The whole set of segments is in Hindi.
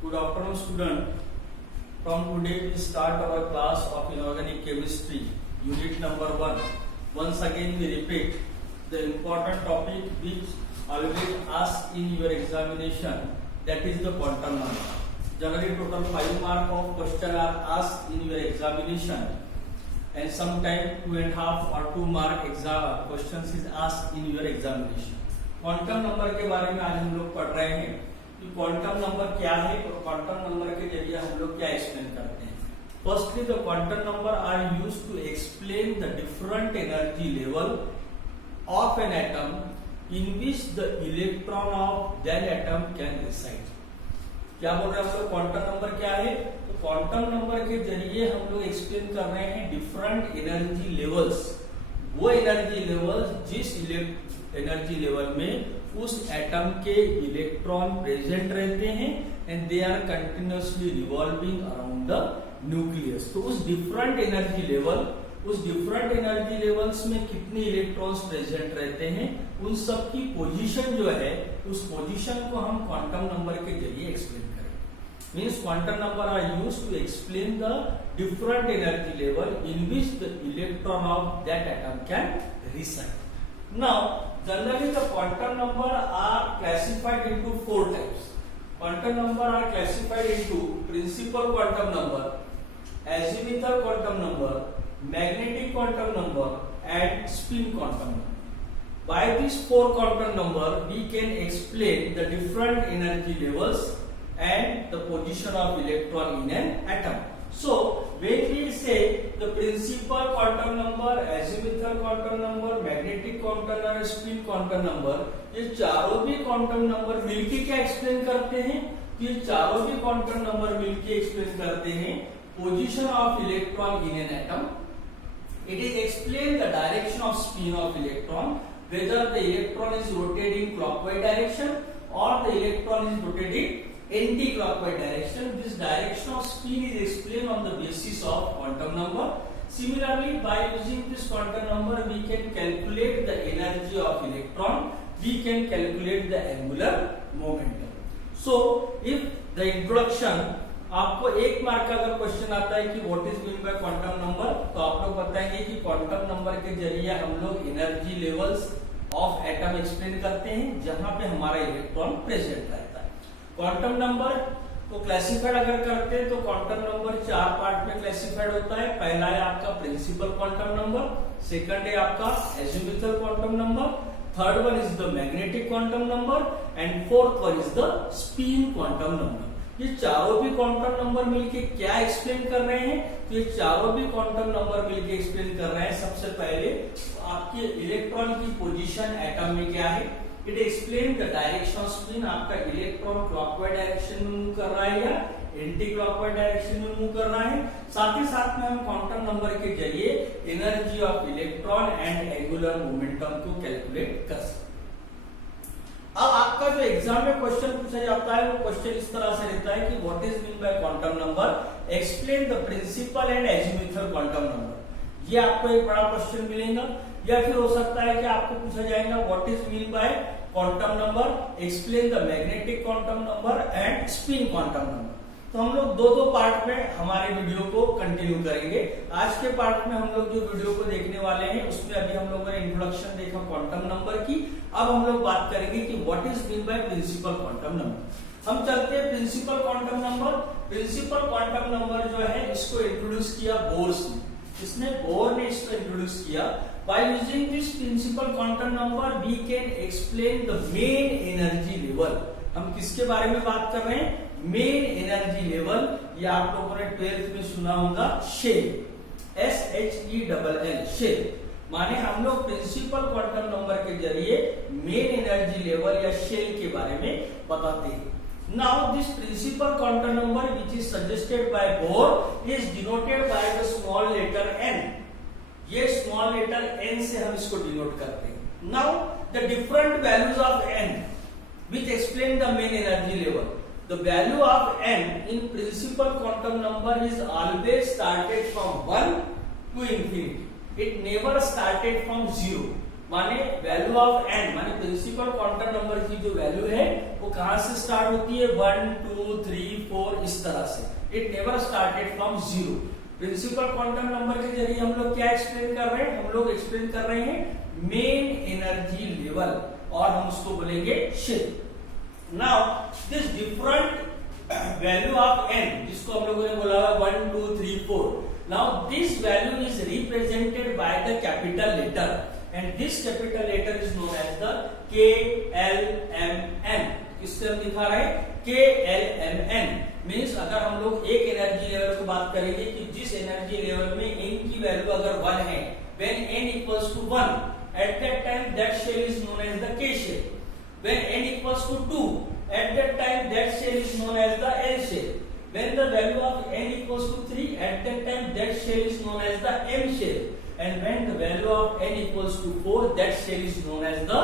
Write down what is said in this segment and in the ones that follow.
Good afternoon, student. From today we start our class of inorganic chemistry, unit number 1. Once again we repeat the important topic which always asked in your examination, that is the quantum number. Generally total 5 mark of question are asked in your examination, and sometime 2.5 or 2 mark questions is asked in your examination. Quantum number के बारे में आज हम लोग पढ़ रहे हैं कि क्वांटम नंबर क्या है और क्वांटम नंबर के जरिए हम लोग क्या एक्सप्लेन करते हैं. Firstly the quantum number are used to explain the different energy level of an atom in which the electron of that atom can reside. क्या बोल रहे हैं हम लोग, क्वांटम नंबर क्या है? तो क्वांटम नंबर के जरिए हम लोग एक्सप्लेन कर रहे हैं डिफरेंट एनर्जी लेवल्स, वो एनर्जी लेवल्स जिस एनर्जी लेवल में उस एटम के इलेक्ट्रॉन प्रेजेंट रहते हैं and they are continuously revolving around the nucleus. तो उस डिफरेंट एनर्जी लेवल्स में कितने इलेक्ट्रॉन्स प्रेजेंट रहते हैं, उन सब की पोजीशन जो है, उस पोजीशन को हम क्वांटम नंबर के जरिए एक्सप्लेन करेंगे. Means quantum number are used to explain the different energy level in which the electron of that atom can reside. Now, generally the quantum number are classified into 4 types. Quantum number are classified into principal quantum number, azimuthal quantum number, magnetic quantum number, and spin quantum number. By these 4 quantum number, we can explain the different energy levels and the position of electron in an atom. So, when we say the principal quantum number, azimuthal quantum number, magnetic quantum number, spin quantum number, ये चारों भी क्वांटम नंबर मिलके क्या एक्सप्लेन करते हैं? ये चारों भी क्वांटम नंबर मिलके एक्सप्लेन करते हैं position of electron in an atom. It is explain the direction of spin of electron, whether the electron is rotating clockwise direction or the electron is rotating anti-clockwise direction. This direction of spin is explained on the basis of quantum number. Similarly, by using this quantum number, we can calculate the energy of electron. We can calculate the angular momentum. So, if the introduction, आपको 1 मार्क का अगर क्वेश्चन आता है कि what is mean by quantum number, तो आप लोग बताएंगे कि क्वांटम नंबर के जरिए हम लोग energy levels of atom explain करते हैं जहां पे हमारा इलेक्ट्रॉन प्रेजेंट रहता है. क्वांटम नंबर को क्लासिफाइड अगर करते हैं तो क्वांटम नंबर 4 पार्ट में क्लासिफाइड होता है. पहला है आपका प्रिंसिपल क्वांटम नंबर, सेकंड है आपका azimuthal quantum number, third one is the magnetic quantum number and fourth one is the spin quantum number. ये चारों भी क्वांटम नंबर मिलके क्या एक्सप्लेन कर रहे हैं? तो ये चारों भी क्वांटम नंबर मिलके एक्सप्लेन कर रहे हैं सबसे पहले आपके इलेक्ट्रॉन की पोजीशन एटम में क्या है. It explain the direction off spin, आपका इलेक्ट्रॉन क्लॉकवाइज डायरेक्शन में मूव कर रहा है या एंटी क्लॉकवाइज डायरेक्शन में मूव कर रहा है. साथ ही साथ में हम क्वांटम नंबर के जरिए energy of electron and angular momentum को कैलकुलेट कर सकते. अब आपका जो एग्जाम में क्वेश्चन पूछा जाता है वो क्वेश्चन इस तरह से रहता है कि what is mean by quantum number, explain the principal and azimuthal quantum number. ये आपको एक बड़ा क्वेश्चन मिलेगा. या फिर हो सकता है कि आपको पूछा जाएगा what is mean by quantum number, explain the magnetic quantum number and spin quantum number. तो हम लोग दो पार्ट में हमारे वीडियो को कंटिन्यू करेंगे. आज के पार्ट में हम लोग जो वीडियो को देखने वाले हैं उसमें अभी हम लोगों ने इंट्रोडक्शन देखा क्वांटम नंबर की. अब हम लोग बात करेंगे कि what is mean by principal quantum number. हम चलते हैं principal quantum number. Principal quantum number जो है इसको इंट्रोड्यूस किया बोर्स ने. इसने बोर ने इसको इंट्रोड्यूस किया. By using this principal quantum number, we can explain the main energy level. हम किसके बारे में बात कर रहे हैं? Main energy level. ये आप लोगों ने 12th में सुना होगा शेल, SHELL, शेल. माने हम लोग प्रिंसिपल क्वांटम नंबर के जरिए मेन एनर्जी लेवल या शेल के बारे में बताते हैं. Now this principal quantum number which is suggested by Bohr is denoted by the small letter n. ये स्मॉल लेटर n से हम इसको डिनोट करते हैं. Now the different values of n which explain the main energy level. The value of n in principal quantum number is always started from 1 to infinity. It never started from 0. माने वैल्यू ऑफ n माने प्रिंसिपल क्वांटम नंबर की जो वैल्यू है वो कहां से स्टार्ट होती है? 1 2 3 4 इस तरह से. It never started from 0. Principal quantum number के जरिए हम लोग क्या एक्सप्लेन कर रहे हैं? हम लोग एक्सप्लेन कर रहे हैं मेन एनर्जी लेवल और हम उसको बोलेंगे shell. Now this different value of n जिसको हम लोगों ने बोला है 1 2 3 4. Now this value is represented by the capital letter and this capital letter is known as the KLMN. किससे हम दिखा रहे हैं? KLMN मीन्स अगर हम लोग एक एनर्जी लेवल की बात करेंगे कि जिस एनर्जी लेवल में n की वैल्यू अगर 1 है, when n equals to 1, at that time that shell is known as the K shell. When n equals to 2, at that time that shell is known as the L shell. When the value of n equals to 3, at that time that shell is known as the M shell. And when the value of n equals to 4, that shell is known as the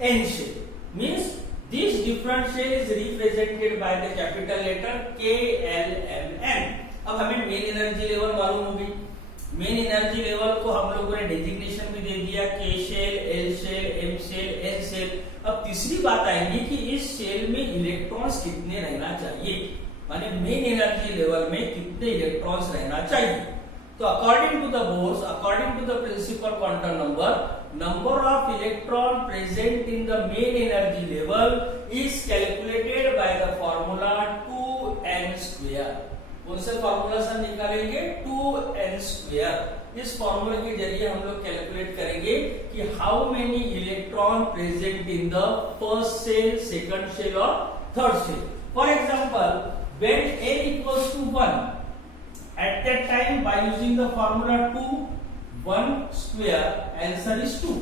N shell. Means this different shell is represented by the capital letter KLMN. अब हमें मेन एनर्जी लेवल मालूम होगी. मेन एनर्जी लेवल को हम लोगों ने डेजिग्नेशन भी दे दिया, K shell, L shell, M shell, N shell. अब तीसरी बात आएगी कि इस शेल में इलेक्ट्रॉन्स कितने रहना चाहिए, माने मेन एनर्जी लेवल में कितने इलेक्ट्रॉन्स रहना चाहिए. So according to the Bohr's, according to the principal quantum number of electron present in the main energy level is calculated by the formula 2n square. कौन से फॉर्मूला से निकालेंगे? 2n square. इस फॉर्मूले के जरिए हम लोग कैलकुलेट करेंगे कि how many electron present in the first shell, second shell और third shell. For example, when n equals to 1, at that time by using the formula 2 1 square, answer is 2.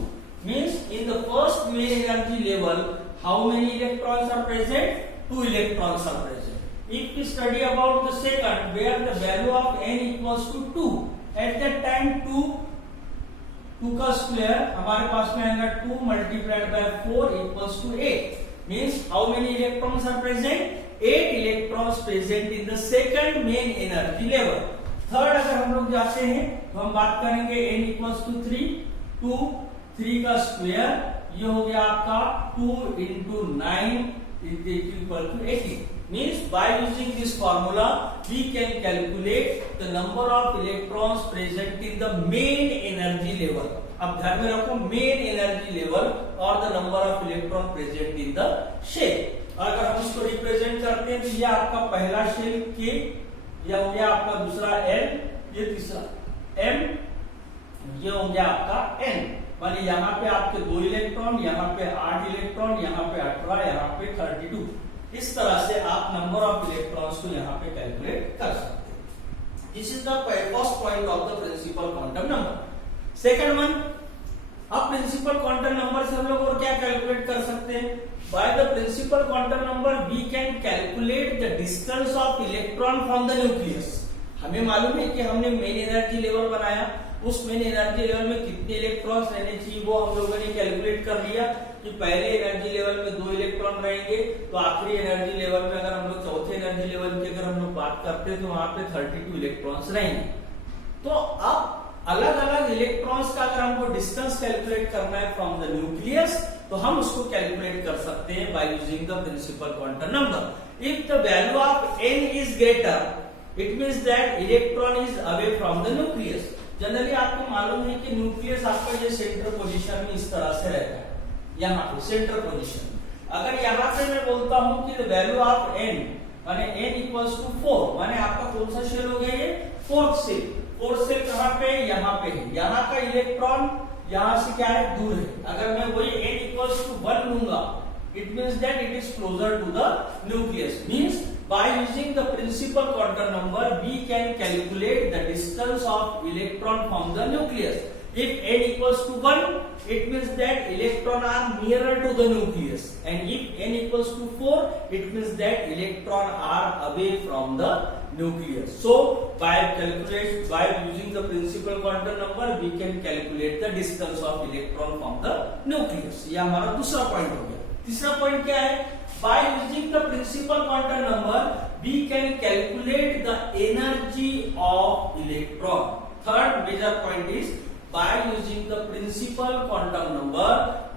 Means in the first main energy level how many electrons are present? 2 electrons are present. If we study about the second, where the value of n equals to 2, at that time 2 का square हमारे पास में आएगा 2 multiplied by 4 equals to 8. Means how many electrons are present? 8 electrons present in the second main energy level. Third अगर हम लोग जाते हैं तो हम बात करेंगे n equals to 3, 2 3 का स्क्वायर, ये हो गया आपका 2 into 9 is equal to 18. Means by using this formula we can calculate the number of electrons present in the main energy level. अब ध्यान में रखो मेन एनर्जी लेवल और the number of electron present in the shell. अगर हम इसको रिप्रेजेंट करते हैं तो ये आपका पहला शेल K, ये हो गया आपका दूसरा L, ये तीसरा M, ये हो गया आपका N. माने यहाँ पे आपके 2 इलेक्ट्रॉन, यहाँ पे 8 इलेक्ट्रॉन, यहाँ पे 18, यहाँ पे 32. इस तरह से आप नंबर ऑफ इलेक्ट्रॉन्स को यहाँ पे कैलकुलेट कर सकते हैं. This is the first point of the principal quantum number. Second one, अब प्रिंसिपल क्वांटम नंबर से हम लोग और क्या कैलकुलेट कर सकते हैं? By the principal quantum number we can calculate the distance of electron from the nucleus. हमें मालूम है कि हमने मेन एनर्जी लेवल बनाया, उस मेन एनर्जी लेवल में कितने इलेक्ट्रॉन्स रहने चाहिए वो हम लोगों ने कैलकुलेट कर लिया कि पहले एनर्जी लेवल में 2 इलेक्ट्रॉन रहेंगे, तो आखिरी एनर्जी लेवल में अगर हम लोग चौथे एनर्जी लेवल की अगर हम लोग बात करते हैं तो वहां पे 32 इलेक्ट्रॉन्स रहेंगे. तो अब अलग अलग इलेक्ट्रॉन्स का अगर हमको डिस्टेंस कैलकुलेट करना है फ्रॉम द न्यूक्लियस तो हम उसको कैलकुलेट कर सकते हैं by using the principal quantum number. If the value of n is greater it means that electron is away from the nucleus. Generally आपको मालूम है कि न्यूक्लियस आपका ये सेंटर पोजीशन में इस तरह से रहता है, यहाँ पे सेंटर पोजीशन. अगर यहाँ पे मैं बोलता हूँ कि द वैल्यू ऑफ n माने n इक्वल्स टू 4, माने आपका कौन सा शेल हो गया? ये फोर्थ शेल. फोर्थ शेल कहाँ पे? यहाँ पे है. यहाँ का इलेक्ट्रॉन यहाँ से क्या है? दूर है. अगर मैं वही n इक्वल्स टू 1 लूंगा it means that it is closer to the nucleus. Means by using the principal quantum number we can calculate the distance of electron from the nucleus. If n equals to 1 it means that electron are nearer to the nucleus, and if n equals to 4 it means that electron are away from the nucleus. So by using the principal quantum number we can calculate the distance of electron from the nucleus. ये हमारा दूसरा पॉइंट हो गया. तीसरा पॉइंट क्या है? By using the principal quantum number we can calculate the energy of electron. Third major point is by using the principal quantum number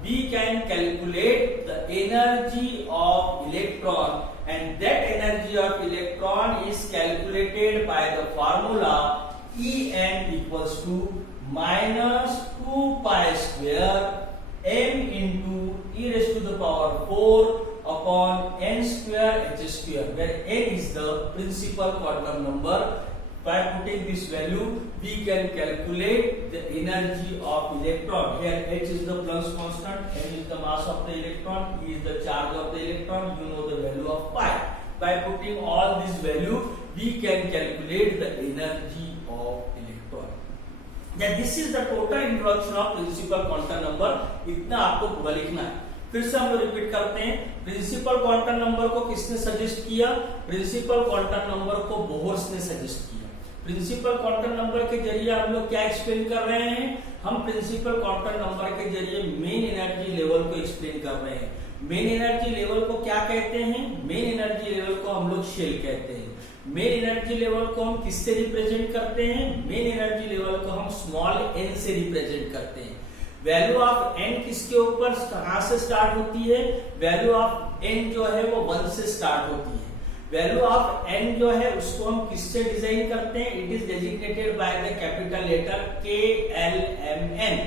we can calculate the energy of electron, and that energy energy of electron is calculated by the formula En equals to minus 2 pi square m into e raised to the power 4 upon n square h square, where n is the principal quantum number. By putting this value, we can calculate the energy of electron. Here h is the Planck's constant, m is the mass of the electron, e is the charge of the electron. You know the value of pi. By putting all this value, we can calculate the energy of electron. Now this is the total introduction of principal quantum number. इतना आपको पूरा लिखना है. फिर से हम लोग रिपीट करते हैं. प्रिंसिपल क्वांटम नंबर को किसने सजेस्ट किया? प्रिंसिपल क्वांटम नंबर को बोहर्स ने सजेस्ट किया. प्रिंसिपल क्वांटम नंबर के जरिए हम लोग क्या एक्सप्लेन कर रहे हैं? हम प्रिंसिपल क्वांटम नंबर के जरिए मेन एनर्जी लेवल को एक्सप्लेन कर रहे हैं. मेन एनर्जी लेवल को क्या कहते हैं? मेन एनर्जी लेवल को हम लोग शेल कहते हैं. मेन एनर्जी लेवल को हम किससे रिप्रेजेंट करते हैं? मेन एनर्जी लेवल को हम स्मॉल n से रिप्रेजेंट करते हैं. वैल्यू ऑफ n किसके ऊपर कहां से स्टार्ट होती है? वैल्यू ऑफ n जो है वो 1 से स्टार्ट होती है. वैल्यू ऑफ n जो है उसको हम किससे डिजाइन करते हैं? It is designated by the capital letter K L M N,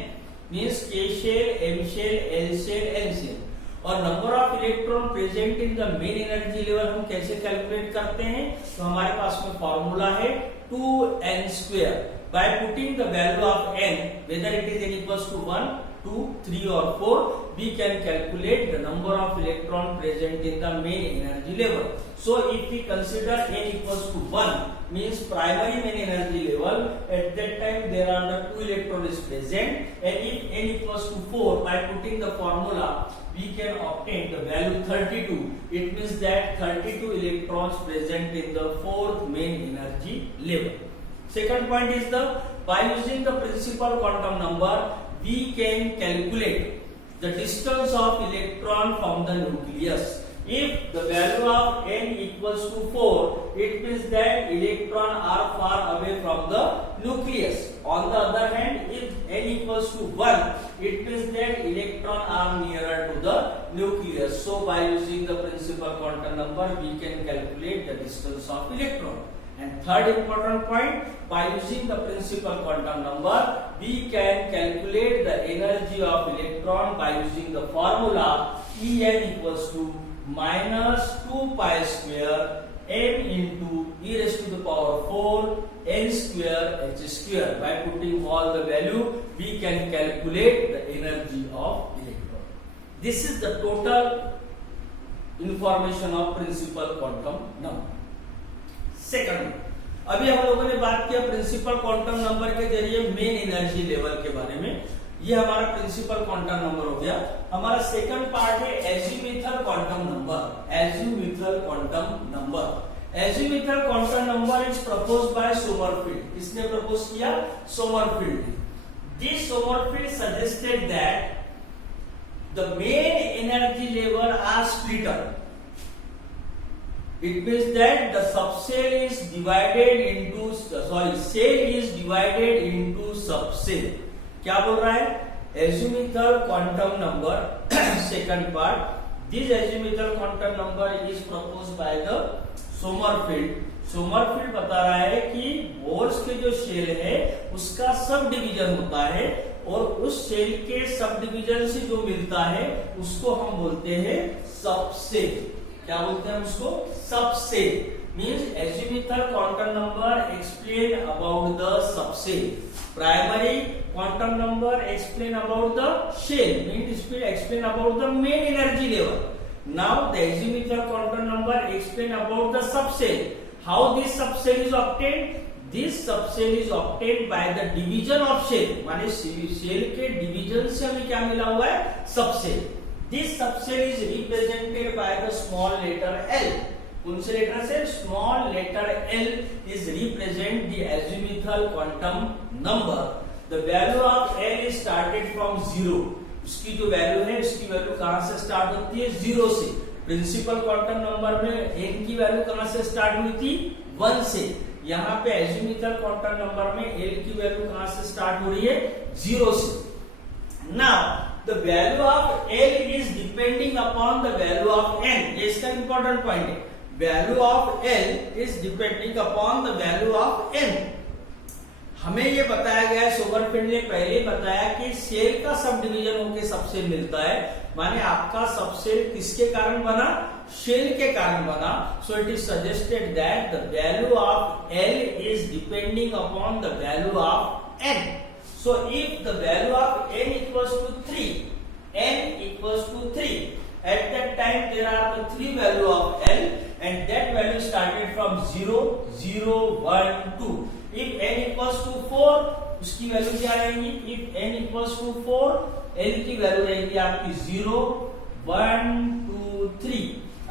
means K shell, M shell, L shell, N shell. और number of electron present in the main energy level हम कैसे कैलकुलेट करते हैं? तो हमारे पास में फॉर्मूला है 2n square. By putting the value of n, whether it is n equals to 1, 2, 3 or 4, we can calculate the number of electron present in the main energy level. So if we consider n equals to 1, means primary main energy level, at that time there are the 2 electrons present, and if n equals to 4, by putting the formula, we can obtain the value 32. It means that 32 electrons present in the 4th main energy level. Second point is by using the principal quantum number, we can calculate the distance of electron from the nucleus. If the value of n equals to 4, it means that electrons are far away from the nucleus. On the other hand, if n equals to 1, it means that electrons are nearer to the nucleus. So by using the principal quantum number, we can calculate the distance of electron. And third important point, by using the principal quantum number, we can calculate the energy of electron by using the formula En equals to minus 2 pi square m into e raised to the power 4 n square h square. By putting all the value, we can calculate the energy of electron. This is the total information of principal quantum number. Second, अभी हम लोगों ने बात किया प्रिंसिपल क्वांटम नंबर के जरिए मेन एनर्जी लेवल के बारे में. ये हमारा प्रिंसिपल क्वांटम नंबर हो गया. हमारा सेकंड पार्ट है azimuthal quantum number. Azimuthal quantum number. Azimuthal quantum number is proposed by Sommerfeld. किसने प्रपोज किया? Sommerfeld. This Sommerfeld suggested that the main energy level are split up. It means that the subcell is divided into cell is divided into subcell. क्या बोल रहा है? Azimuthal quantum number second part. This azimuthal quantum number is proposed by the Sommerfeld. Sommerfeld बता रहा है कि बोर्स के जो शेल है उसका सब डिवीजन होता है और उस शेल के सब डिवीजन से जो मिलता है उसको हम बोलते हैं सबसेल. क्या बोलते हैं उसको? Subshell. Means azimuthal quantum number explain about the subshell. Primary quantum number explain about the shell. Means explain about the main energy level. Now the azimuthal quantum number explain about the subshell. How this subshell is obtained? This subshell is obtained by the division of shell. माने शेल के डिवीजन से हमें क्या मिला हुआ है? Subshell. This subcell is represented by the small letter L. कौन से लेटर से? Small letter L is represent the azimuthal quantum number. The value of L is started from 0. उसकी जो वैल्यू है उसकी वैल्यू कहां से स्टार्ट होती है? 0 से. प्रिंसिपल क्वांटम नंबर में n की वैल्यू कहां से स्टार्ट हुई थी? 1 से. यहाँ पे azimuthal quantum नंबर में L की वैल्यू कहां से स्टार्ट हो रही है? 0 से. Now the value of L is depending upon the value of n. ये इसका important point है. Value of L is depending upon the value of N। हमें ये बताया गया है, सोमरफेल्ड ने पहले बताया कि सेल का सब डिवीजन होकर सबसेल मिलता है, माने आपका सबसेल किसके कारण बना, शेल के कारण बना। So it is suggested that the value of L is depending upon the value of N। So if the value of N equals to 3, N equals to 3, at that time there are the three value of L and that value started from 0, 0, 1, 2। If N equals to 4, उसकी वैल्यू क्या रहेगी, if N equals to 4, L की वैल्यू रहेगी आपकी 0, 1, 2, 3।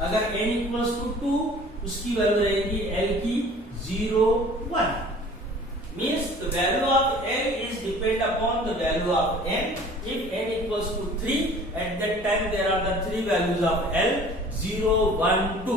अगर N equals to 2, उसकी वैल्यू रहेगी L की 0, 1। Means the value of L is depend upon the value of N। If N equals to 3, at that time there are the three values of L, 0, 1, 2।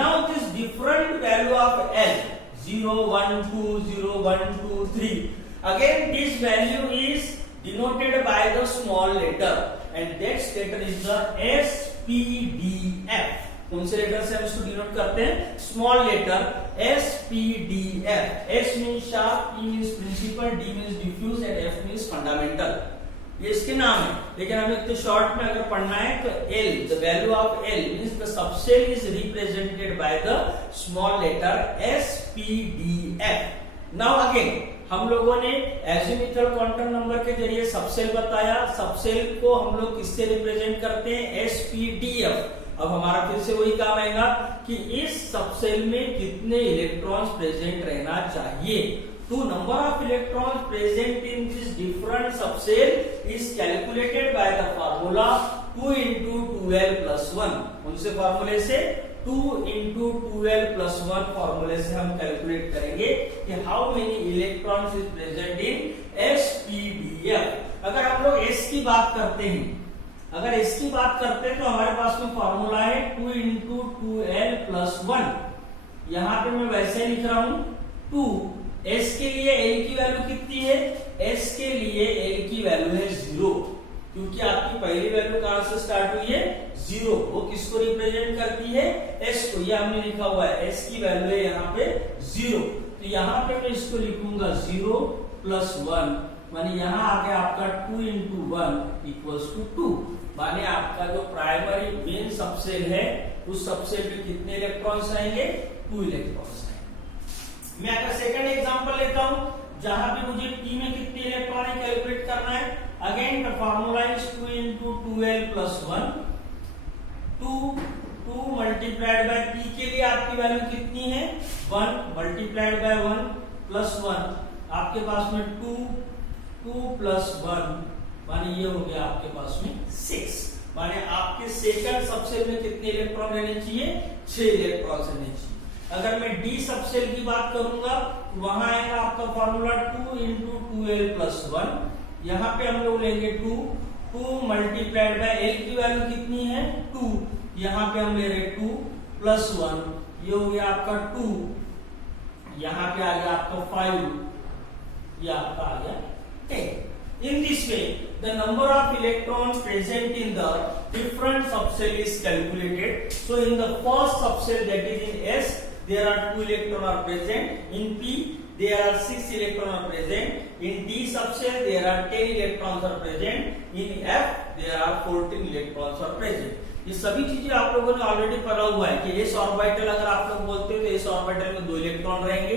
Now this different value of L, 0, 1, 2, 0, 1, 2, 3, again this value is denoted by the small letter and that letter is the SPDF। कौन से लेटर से हम इसको डिनोट करते हैं, small letter SPDF। S means sharp, P means principal, D means diffuse and F means fundamental. ये इसके नाम है, लेकिन हमें इतने शॉर्ट में अगर पढ़ना है तो L, the value of L means the subshell is represented by the small letter SPDF। Now again हम लोगों ने एजीमुथल क्वांटम नंबर के जरिए सबसेल बताया, सबसेल को हम लोग किससे रिप्रेजेंट करते हैं, SPDF। अब हमारा फिर से वही काम आएगा कि इस सबसेल में कितने इलेक्ट्रॉन्स प्रेजेंट रहना चाहिए। तो number of electrons present in this different subshell is calculated by the formula 2 into 2L plus 1। उनसे फार्मूले से 2 into 2L plus 1 फार्मूले से हम कैलकुलेट करेंगे कि how many electrons is present in SPDF। अगर हम लोग S की बात करते हैं, अगर इसकी बात करते हैं तो हमारे पास में फॉर्मूला है 2 into 2L plus 1। यहां पे मैं वैसे लिख रहा हूं 2। S के लिए L की वैल्यू कितनी है, S के लिए L की वैल्यू है 0, क्योंकि आपकी पहली वैल्यू कहां से स्टार्ट हुई है, 0। वो किसको रिप्रेजेंट करती है, S को। ये हमने लिखा हुआ है, S की वैल्यू है यहाँ पे 0। तो यहाँ पे मैं इसको लिखूंगा 0 plus 1, माने यहाँ आ गया आपका 2 into 1 equals to 2। माने आपका जो प्राइमरी मेन सबसेल है उस सबसेल में कितने इलेक्ट्रॉन्स आएंगे, 2 इलेक्ट्रॉन्स आएंगे। मैं अगर सेकंड एग्जांपल लेता हूं जहां पे मुझे P में कितने इलेक्ट्रॉन है कैलकुलेट करना है। Again the formula is 2 into 2L plus 1। 2 multiplied by P के लिए आपकी वैल्यू कितनी है, 1 मल्टीप्लाइड बाय 1 प्लस 1। आपके पास में 2 plus 1 माने ये हो गया आपके पास में 6। माने आपके सेकंड सबसेल में कितने इलेक्ट्रॉन रहने चाहिए, 6 इलेक्ट्रॉन रहने चाहिए। अगर मैं D सबसेल की बात करूंगा तो वहां आएगा आपका फॉर्मूला 2 into 2L plus 1। यहाँ पे हम लोग लेंगे 2 मल्टीप्लाइड बाय L की वैल्यू कितनी है, 2। यहाँ पे हम ले रहे 2 plus 1, ये हो गया आपका 2। यहाँ पे आ गया आपका 5, ये आपका आ गया 10। In this way, the number of electrons present in the different subcell is calculated. So, in the first subcell, that is in S, there are 2 electrons are present. In P, there are 6 electrons are present. In D subcell, there are 10 electrons are present. In F, there are 14 electrons are present. ये सभी चीजें आप लोगों ने ऑलरेडी पढ़ा हुआ है कि S ऑर्बिटल अगर आप लोग बोलते हो तो S ऑर्बिटल में 2 इलेक्ट्रॉन रहेंगे,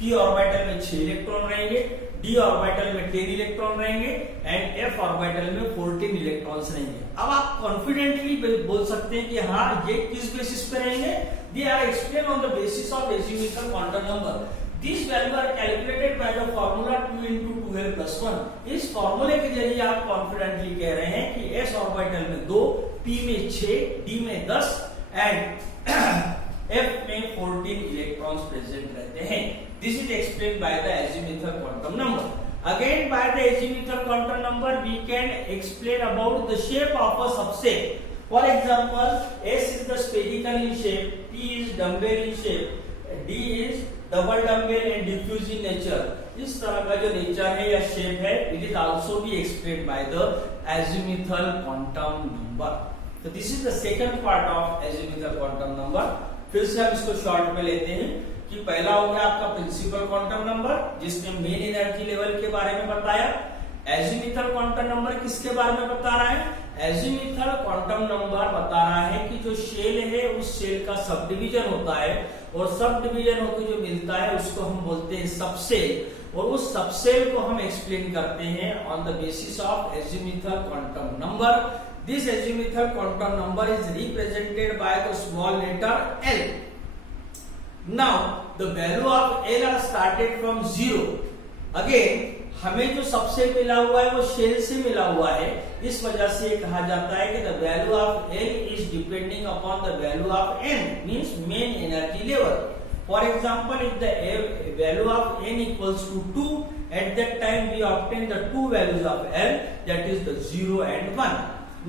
P ऑर्बिटल में 6 इलेक्ट्रॉन रहेंगे, D ऑर्बिटल में 10 इलेक्ट्रॉन रहेंगे एंड F ऑर्बिटल में 14 इलेक्ट्रॉन्स रहेंगे। अब आप कॉन्फिडेंटली बोल सकते हैं कि हाँ ये किस बेसिस पे रहेंगे, they are explain on the basis of azimuthal quantum number. This value are calculated by the formula 2 into 2L plus 1। इस फार्मूले के जरिए आप कॉन्फिडेंटली कह रहे हैं कि S ऑर्बिटल में 2, P में 6, D में 10 एंड F में 14 इलेक्ट्रॉन्स प्रेजेंट रहते हैं। This is explained by the azimuthal quantum number. Again, by the azimuthal quantum number, we can explain about the shape of a subset. For example, S is the spherical in shape, P is dumbbell in shape, D is double dumbbell and diffuse in nature. इस तरह का जो नेचर है या शेप है, it is also be explained by the azimuthal quantum number. So this is the second part of azimuthal quantum number. फिर से हम इसको शॉर्ट में लेते हैं कि पहला हो गया आपका प्रिंसिपल क्वांटम नंबर, जिसने मेन एनर्जी लेवल के बारे में बताया। एजीमुथल क्वांटम नंबर किसके बारे में बता रहा है? एजीमुथल क्वांटम नंबर बता रहा है कि जो शेल है उस शेल का सब डिवीजन होता है, और सब डिवीजन होकर जो मिलता है उसको हम बोलते हैं सबसेल, और उस सबसेल को हम एक्सप्लेन करते हैं on the basis of azimuthal quantum number. This azimuthal quantum number is represented by the small letter L. Now the value of L are started from 0. Again हमें जो सबसेल मिला हुआ है वो शेल से मिला हुआ है, इस वजह से कहा जाता है कि the value of L is depending upon the value of N, means main energy level. For example, if the value of N equals to 2, at that time we obtain the two values of L, that is the 0 and 1.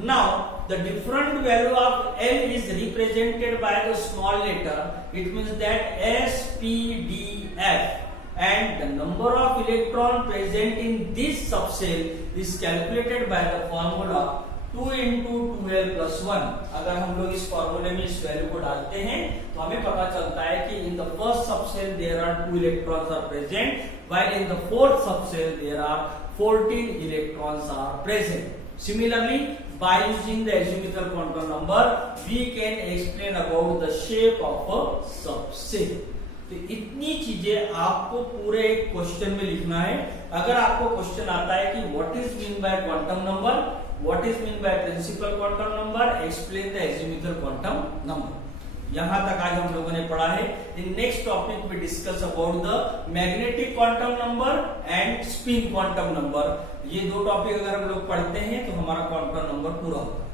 Now the different value of L is represented by the small letter. It means that S, P, D, F, and the number of electron present in this subcell is calculated by the formula 2 into 2L plus 1. अगर हम लोग इस फॉर्मूले में इस वैल्यू को डालते हैं तो हमें पता चलता है कि in the first subcell there are 2 electrons are present, while in the fourth subcell there are 14 electrons are present. Similarly, by using the azimuthal quantum number, we can explain about the shape of a subcell. तो इतनी चीजें आपको पूरे एक क्वेश्चन में लिखना है। अगर आपको क्वेश्चन आता है कि what is mean by quantum number, what is mean by principal quantum number, explain the azimuthal quantum number. यहां तक आज हम लोगों ने पढ़ा है। In next topic we discuss about the magnetic quantum number and spin quantum number. ये दो टॉपिक अगर हम लोग पढ़ते हैं तो हमारा क्वांटम नंबर पूरा होता है।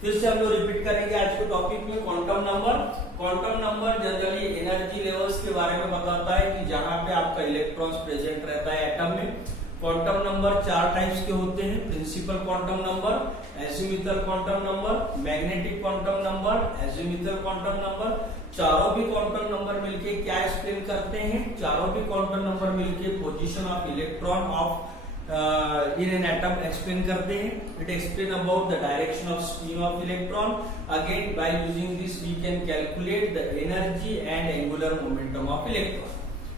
फिर से हम लोग रिपीट करेंगे आज के टॉपिक में quantum number. Quantum number generally energy levels के बारे में बताता है कि जहां पे आपका इलेक्ट्रॉन्स प्रेजेंट रहता है एटम में। क्वांटम नंबर 4 टाइप्स के होते हैं, principal quantum number, azimuthal quantum number, magnetic quantum number, azimuthal quantum number. चारों भी क्वांटम नंबर मिलके क्या एक्सप्लेन करते हैं? चारों भी क्वांटम नंबर मिलके position of electron of in an atom explain करते हैं। It explain about the direction of spin of electron. Again, by using this we can calculate the energy and angular momentum of electron.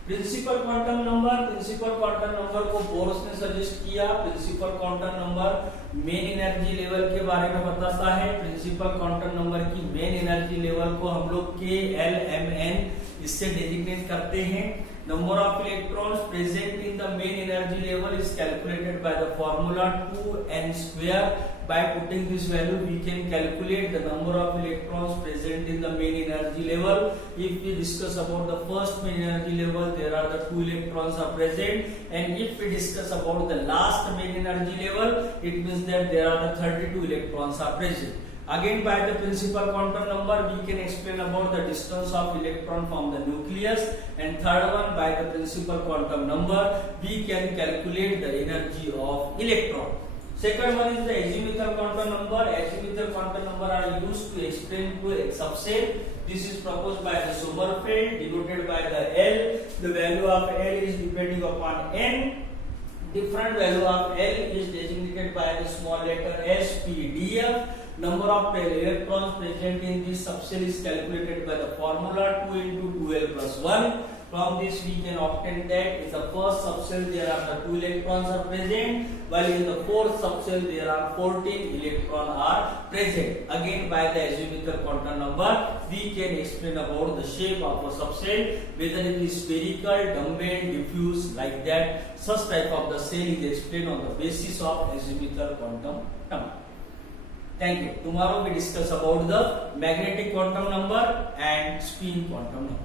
Principal quantum number को बोर्स ने सजेस्ट किया। Principal quantum number main energy level के बारे में बताता है। प्रिंसिपल क्वांटम नंबर की मेन एनर्जी लेवल को हम लोग K, L, M, N इससे डेजिग्नेट करते हैं। Number of electrons present in the main energy level is calculated by the formula 2n square. By putting this value, we can calculate the number of electrons present in the main energy level. If we discuss about the first main energy level, there are the 2 electrons are present, and if we discuss about the last main energy level, it means that there are the 32 electrons are present. Again, by the principal quantum number, we can explain about the distance of electron from the nucleus, and third one, by the principal quantum number, we can calculate the energy of electron. Second one is the azimuthal quantum number. Azimuthal quantum number are used to explain to a subcell. This is proposed by the Sommerfeld, denoted by the L. The value of L is depending upon N. Different value of L is designated by the small letter S, P, D, F. Number of electrons present in this subcell is calculated by the formula 2 into 2L plus 1. From this we can obtain that in the first subcell there are the 2 electrons are present, while in the fourth subcell there are 14 electrons are present. Again, by the azimuthal quantum number, we can explain about the shape of a subcell, whether it is spherical, dumbbell, diffuse, like that. Such type of the cell is explained on the basis of azimuthal quantum number. Thank you. Tomorrow we discuss about the magnetic quantum number and spin quantum number.